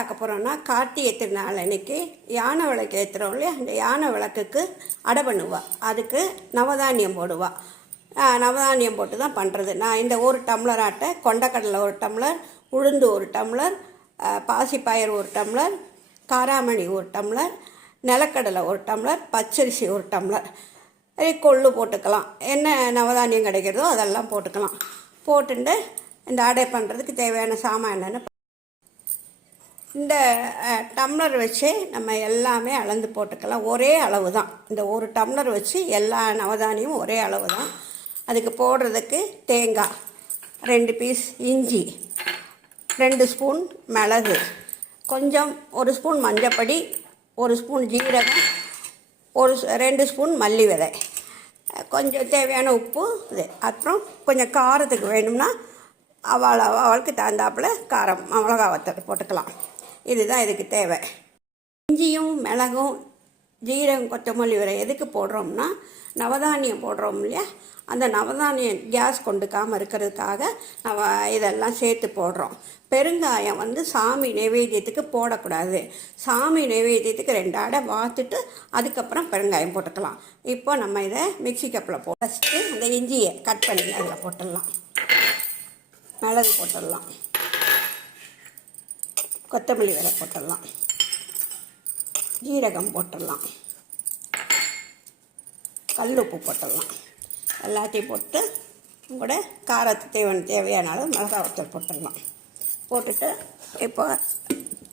பார்க்க போகிறோன்னா கார்த்திகை திருநாள் அன்னைக்கு யானை விளக்கு ஏற்றுறோம் இல்லையா, அந்த யானை விளக்குக்கு அடை பண்ணுவாள். அதுக்கு நவதானியம் போடுவாள். நவதானியம் போட்டு தான் பண்ணுறது. நான் இந்த ஒரு டம்ளர் ஆட்டை கொண்டக்கடலை ஒரு டம்ளர், உளுந்து ஒரு டம்ளர், பாசிப்பயிறு ஒரு டம்ளர், காராமணி ஒரு டம்ளர், நிலக்கடலை ஒரு டம்ளர், பச்சரிசி ஒரு டம்ளர், கொள்ளு போட்டுக்கலாம். என்ன நவதானியம் கிடைக்கிறதோ அதெல்லாம் போட்டுக்கலாம். போட்டுட்டு இந்த அடை பண்ணுறதுக்கு தேவையான சாமான் என்னென்னு இந்த டம்ளர் வச்சு நம்ம எல்லாமே அளந்து போட்டுக்கலாம். ஒரே அளவு தான். இந்த ஒரு டம்ளர் வச்சு எல்லா நவதானியமும் ஒரே அளவு தான். அதுக்கு போடுறதுக்கு தேங்காய் 2 பீஸ், இஞ்சி 2 ஸ்பூன், மிளகு கொஞ்சம், 1 ஸ்பூன் மஞ்சப்பொடி, 1 ஸ்பூன் ஜீரகம், 2 ஸ்பூன் மல்லி விதை, கொஞ்சம் தேவையான உப்பு இது. அப்புறம் கொஞ்சம் காரத்துக்கு வேணும்னா அவளுக்கு தகுந்தாப்பில் காரம் மிளகா வத்தல் போட்டுக்கலாம். இதுதான் இதுக்கு தேவை. இஞ்சியும் மிளகும் ஜீரகம் கொத்தமல்லி விதை எதுக்கு போடுறோம்னா, நவதானியம் போடுறோம் இல்லையா, அந்த நவதானியம் கேஸ் கொண்டுக்காமல் இருக்கிறதுக்காக நம்ம இதெல்லாம் சேர்த்து போடுறோம். பெருங்காயம் சாமி நைவேத்தியத்துக்கு போடக்கூடாது. சாமி நைவேத்தியத்துக்கு 2 அடை வாத்துட்டு அதுக்கப்புறம் பெருங்காயம் போட்டுக்கலாம். இப்போ நம்ம இதை மிக்சி கப்பில் ஃபஸ்ட்டு அந்த இஞ்சியை கட் பண்ணி அதில் போட்டுடலாம். மிளகு போட்டுடலாம், கொத்தமல்லி விதை போட்டுடலாம், ஜீரகம் போட்டுடலாம், கல் உப்பு போட்டுடலாம். எல்லாத்தையும் போட்டு கூட காரத்துக்கு தேவையான அளவு மிளகாய் வத்தல் போட்டுடலாம். போட்டுட்டு இப்போ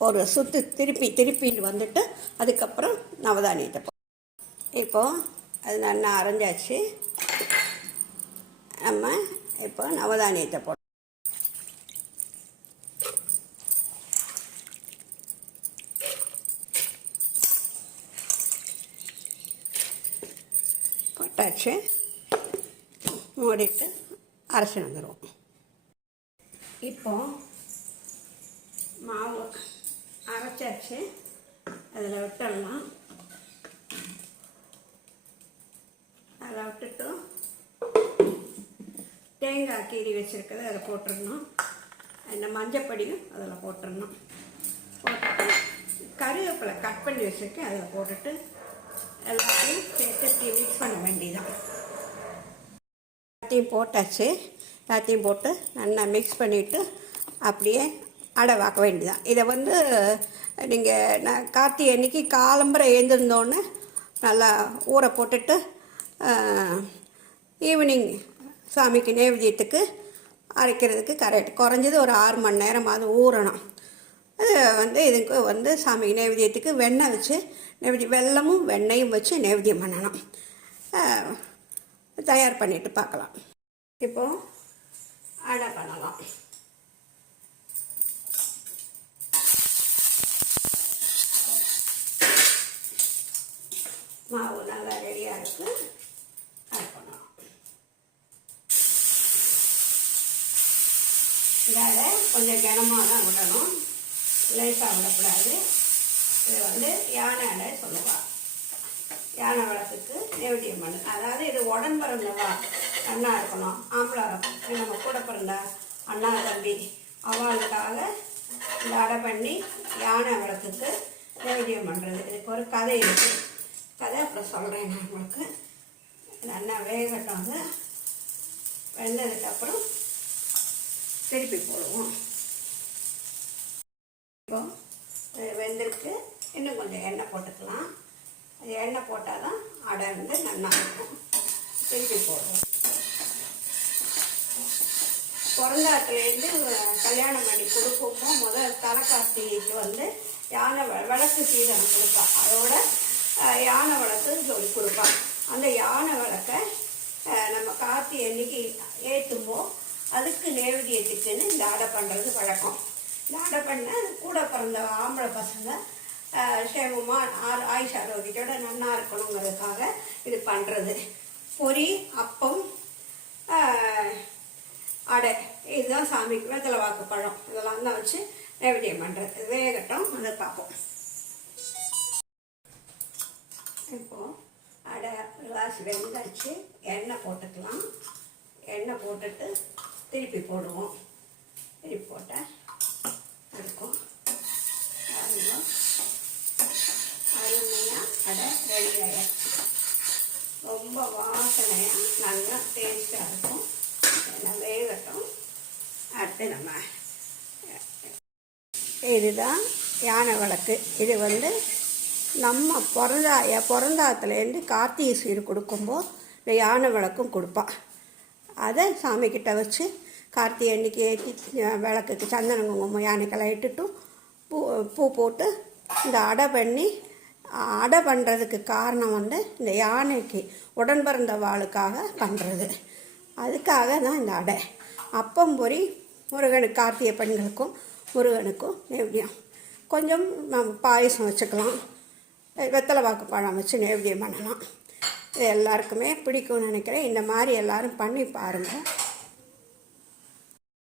ஒரு சுற்று திருப்பிட்டு வந்துட்டு அதுக்கப்புறம் நவதானியத்தை இப்போது அது நல்லா அரைஞ்சாச்சு. நம்ம இப்போ நவதானியத்தை போட்டாச்சு. மூடிட்டு அரைச்சி வந்துடுவோம். இப்போ மாவு அரைச்சாச்சு, அதில் விட்டுடலாம். அதில் விட்டுட்டு தேங்காய் கீரி வச்சுருக்கிறது அதில் போட்டுடணும். இந்த மஞ்சப்பொடியும் அதில் போட்டுடணும். போட்டுட்டு கருவேப்பிலை கட் பண்ணி வச்சுருக்கேன் அதில் போட்டுட்டு எல்லாத்தையும் சேர்த்து மிக்ஸ் பண்ண வேண்டியதான். எல்லாத்தையும் போட்டாச்சு. எல்லாத்தையும் போட்டு நல்லா மிக்ஸ் பண்ணிவிட்டு அப்படியே அடை வாக்க வேண்டியதான். இதை நீங்கள் கார்த்திகை அன்னைக்கு காலம்பரை எழுந்திருந்தோன்னே நல்லா ஊற போட்டுட்டு ஈவினிங் சாமிக்கு நைவேத்தியத்துக்கு அரைக்கிறதுக்கு குறைஞ்சது ஒரு 6 மணி நேரமாவது ஊறணும். அது இதுக்கு சாமிக்கு நைவேத்தியத்துக்கு வெண்ணெய் வச்சு வெல்லமும் வெண்ணையும் வச்சு நைவேத்தியம் பண்ணணும். தயார் பண்ணிவிட்டு பார்க்கலாம். இப்போது அடை பண்ணலாம். மாவு நல்லா ரெடியாக இருக்குது. அடை பண்ணலாம். இந்த அடை கொஞ்சம் கனமாக தான் விடணும், லேசாக விடக்கூடாது. இது யானை அடை சொல்லுவாள். யானை விளக்குக்கு நைவேத்தியம் பண்ணு. அதாவது இது உடன் பிறந்தவா அண்ணா இருக்கணும், ஆம்பளை நம்ம கூட பிறந்த அண்ணா தம்பி அவளுக்காக இந்த அடை பண்ணி யானை விளக்குக்கு நைவேத்தியம் பண்ணுறது. இதுக்கு ஒரு கதை இருக்குது. கதை அப்புறம் சொல்கிறேன் நான் உங்களுக்கு. நல்லா வேகட்டும். வெந்ததுக்கப்புறம் திருப்பி போடுவோம். இப்போ வெந்திருக்கு. இன்னும் கொஞ்சம் எண்ணெய் போட்டுக்கலாம். அது எண்ணெய் போட்டால் தான் அடை நல்லா இருக்கும். திருப்பி போடுவோம். பிறந்தாத்துலேருந்து கல்யாணம் பண்ணி கொடுக்கும்போ முதல் தலைக்கார்த்திகைக்கு யானை விளக்கு சீதனம் கொடுப்பாள். அதோட யானை விளக்கு சொல்லி கொடுப்பாள். அந்த யானை விளக்கை நம்ம கார்த்திகை அன்னைக்கு ஏற்றும்போ அதுக்கு நைவேத்தியத்துக்குன்னு இந்த அடை பண்ணுறது பழக்கம். இந்த அடை பண்ண கூட பிறந்த ஆம்பளை பசங்க சேமமாக ஆயுஷ் ஆரோக்கியத்தோட நல்லா இருக்கணுங்கிறதுக்காக இது பண்ணுறது. பொரி, அப்பம், அடை, இதுதான் சாமிக்கு வெத்தலை வாக்கு பழம் இதெல்லாம் தான் வச்சு நைவேத்தியம் பண்ணுறது. வேகட்டும், அதை பார்ப்போம். இப்போது அடை கிளாஸ் வெந்தாச்சு. எண்ணெய் போட்டுக்கலாம். எண்ணெய் போட்டுட்டு திருப்பி போடுவோம். திருப்பி போட்டால் இருக்கும். வெங்காயம் ரொம்ப வாசனையாக நல்லா டேஸ்ட்டாக இருக்கும். எல்லாம் வேகட்டும். அடுத்து நம்ம இதுதான் யானை விளக்கு. இது நம்ம பிறந்தாத்துலேருந்து கார்த்திகை சீர் கொடுக்கும்போது இந்த யானை விளக்கும் கொடுப்பாள். அதை சாமிக்கிட்ட வச்சு கார்த்திகை அன்னைக்கு ஏற்றி விளக்குக்கு சந்தன குங்குமம் யானைக்கெல்லாம் இட்டுட்டும் பூ போட்டு இந்த அடை பண்ணி அடை பண்ணுறதுக்கு காரணம் இந்த யானைக்கு உடன் பிறந்த வாளுக்காக பண்ணுறது. அதுக்காக தான் இந்த அடை. அப்பம் பொரி முருகனுக்கு கார்த்திகை பெண்களுக்கும் முருகனுக்கும் நைவேத்தியம். கொஞ்சம் நம்ம பாயசம் வச்சுக்கலாம். வெத்தலை வாக்கு பழம் வச்சு நைவேத்தியம் பண்ணலாம். இது எல்லாருக்குமே பிடிக்கும்னு நினைக்கிறேன். இந்த மாதிரி எல்லோரும் பண்ணி பாருங்கள்.